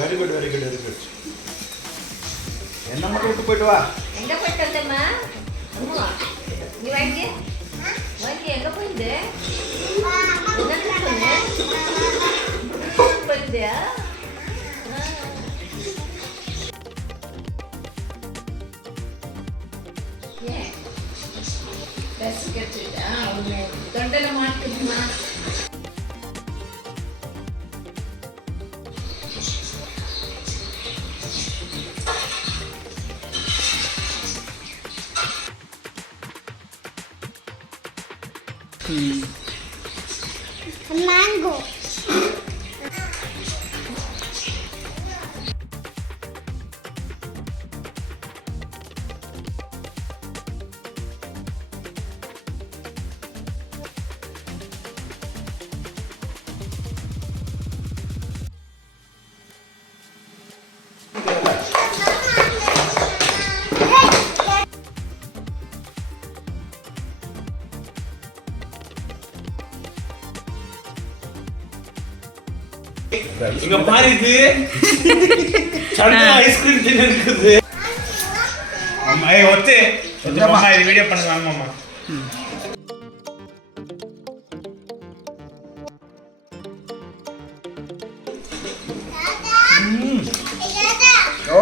Very good very good very good. என்ன மட்டும் விட்டு போயிட்டு வா. எங்க போயிட்டு வந்தேம்மா? அம்மா நீ வாங்க வாங்க. எங்க போயிருந்து போயிருந்தியா? ஏன் ட்ரெஸ் கட்டிட்டா தொண்டையில மாட்டுமா? Mango. இங்க பாரு இது சண்டை ஐஸ்கிரீம் தின்னு இருக்குது. அம்மா ஏய் ஒத்தே அம்மா இது வீடியோ பண்ணுங்க அம்மா. ஓ